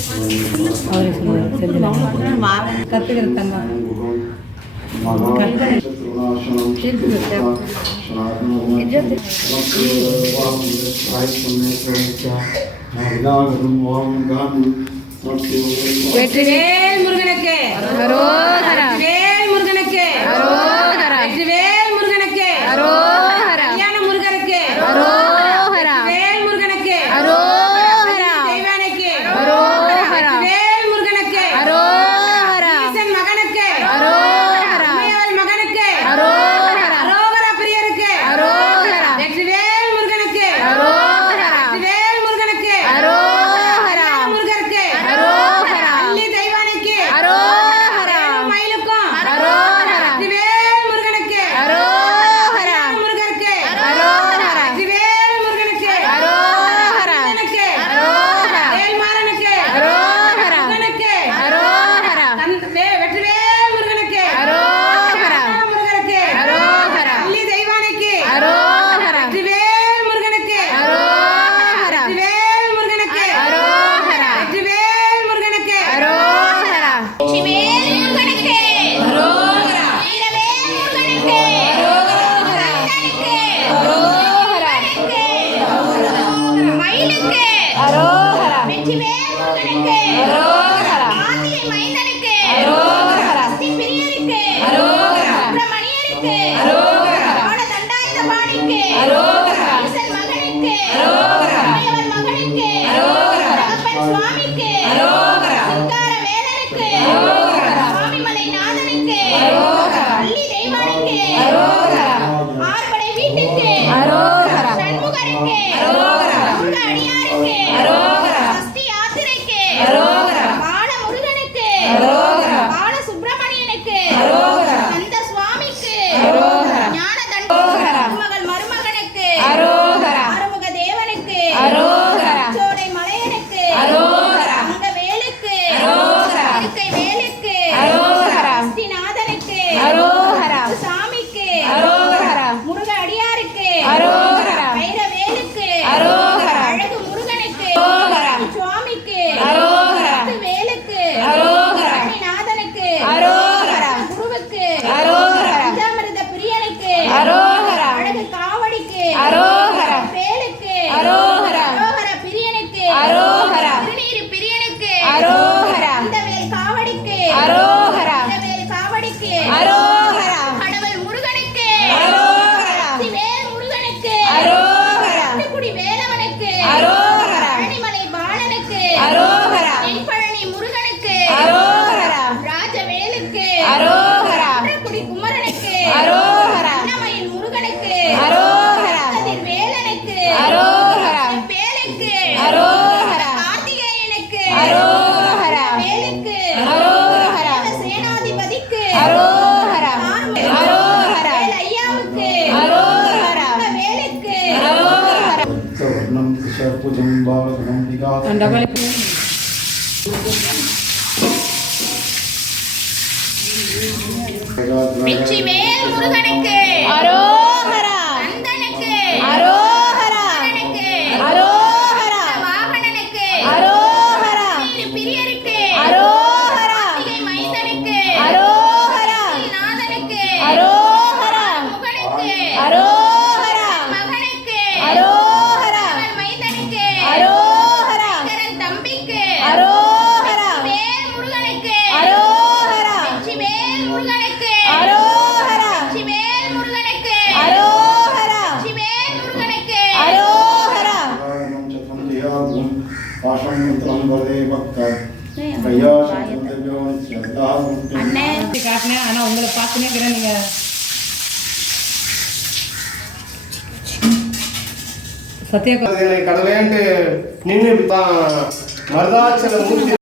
அவரே சொல்லுவார் கற்றுக்கிற தங்க வெற்றிவேல் முருகனுக்கு அரோகரா. வெற்றிவேல் முருகனுக்கு அரோகரா. வெற்றிவேல் முருகனுக்கு அரோகரா. கல்யாண முருகனுக்கு அரோகரா. வெற்றிவேல் முருகனுக்கு அரோகரா. தெய்வானைக்கு அரோகரா. வெற்றிவேல் முருகனுக்கு அரோகரா. ஈசன் மகனுக்கு அரோகரா. உமையவள் மகனுக்கு அரோகரா. அரோகரா பிரியருக்கு அரோகரா. வெற்றிவேல் முருகனுக்கு அரோகரா. வெற்றிவேல் முருகனுக்கு அரோகரா. முருகருக்கு அரோகரா. அள்ளி தெய்வானைக்கு அரோகரா. மயிலுக்கும் அரோகரா. வெற்றிவேல் முருகனுக்கு அரோகரா. முருகருக்கு அரோகரா. வெற்றிவேல் முருகனுக்கு அரோகரா. எனக்கு அரோகரா. வேல்மாறனுக்கு அரோகரா. முருகனுக்கு அரோகரா. வெற்றிவேல் முருகனுக்கு அரோகரா. முருகருக்கு அரோகரா. அள்ளி தெய்வானைக்கு அரோகரா. வெற்றிவேல் முருகனுக்கு அரோகரா. வெற்றிவேல் முருகனுக்கு அரோகரா. வெற்றிவேல் முருகனுக்கு அரோகரா. வெற்றிவேல் முருகனுக்கு அரோகரா. வீரவேல் முருகனுக்கு அரோகரா. அரோகரா. மயிலுக்கு அரோகரா. வெற்றிவேல் முருகனுக்கு அரோகரா. ஆதியை மைந்தனுக்கு அரோகரா. பிரியருக்கு அரோகரா. சுப்பிரமணியருக்கு அரோகரா. ஆனதண்டாயுத பாணிக்கு அரோகரா. ஈசன் மகனுக்கு அரோகரா. உமையவள் மகனுக்கு அரோகரா. தகப்பன் சுவாமிக்கு அரோகரா. சிங்கார வேலனுக்கு அரோகரா. சுவாமிமலை நாதனுக்கு அரோகரா. அள்ளி தெய்வானுக்கு அரோகரா. ஆறுபடை வீட்டுக்கு அரோகரா. சண்முகருக்கு அரோகரா. முருக அடியாருக்கு அரோகரா. சஷ்டி யாத்திரைக்கு அரோகரா. பால முருகனுக்கு அரோகரா. பால சுப்பிரமணியனுக்கு அரோகரா. கந்த சுவாமிக்கு அரோகரா. ஞான தண்டோகரா. மகள் மருமகனுக்கு அரோகரா. ஆறுமுக தேவனுக்கு அரோகரா. சோடை மலையனுக்கு அரோகரா. அங்க வேலுக்கு அரோகரா. இருக்கை வேலுக்கு அரோகரா. ஸ்ரீநாதனுக்கு அரோகரா. சாமிக்கு அரோகரா. முருக அடியாருக்கு அரோகரா. வைரவேலுக்கு அரோகரா. அழகு முருகனுக்கு அரோகரா. சுவாமிக்கு அரோகரா. வேலுக்கு அரோகரா. ஸ்ரீநாதனுக்கு அரோகரா. குருவுக்கு அரோகரா. பஞ்சாமிர்த பிரியனுக்கு அரோகரா. அழகு காவடிக்கு அரோகரா. வேலுக்கு அரோகரா. அரோகரா பிரியனுக்கு அரோகரா. திருநீரு பிரியனுக்கு அரோகரா. இந்த வேல் காவடிக்கு அரோகரா. இந்த வேல் காவடிக்கு அரோகரா. கடவுள் முருகனுக்கு அரோகரா. வேல் முருகனுக்கு அரோகரா. குடி வேலவனுக்கு அரோகரா. பழனிமலை பாலனுக்கு அரோகரா. தென்பழனி முருகனுக்கு அரோகரா. ராஜவேலுக்கு அரோகரா. குடி குமரனுக்கு அரோகரா. அன்னமயில் முருகனுக்கு அரோகரா. கதிர் வேலனுக்கு அரோகரா. வேலுக்கு அரோகரா. கார்த்திகேயனுக்கு அரோகரா. வேலுக்கு அரோகரா. சேனாதிபதிக்கு அரோகரா. அரோகரா. வேல் ஐயாவுக்கு அரோகரா. வேலுக்கு அரோகரா. வெற்றிவேல் முருகனுக்கு அரோகரா. நந்தனுக்கு அரோகரா. அரோகரா. வாகனனுக்கு அரோகரா. பிரியருக்கு அரோகரா. மைந்தனுக்கு அரோகரா. நாதனுக்கு அரோகரா. முகனுக்கு அரோகரா. மகனுக்கு அரோகரா. மைந்தனுக்கு அரோகரா. தம்பிக்கு அரோகரா. வேல் முருகனுக்கு அரோகரா. வெற்றிவேல் முருகனுக்கு அரோகரா. வெற்றிவேல் முருகனுக்கு அரோகரா. வெற்றிவேல் முருகனுக்கு அரோகரா. அண்ணே காட்டினேன். ஆனால் உங்களை பார்த்துனே இருக்கிறேன். நீங்கள் சத்திய கடலேண்டு நின்று மருதாச்சல மூர்த்தி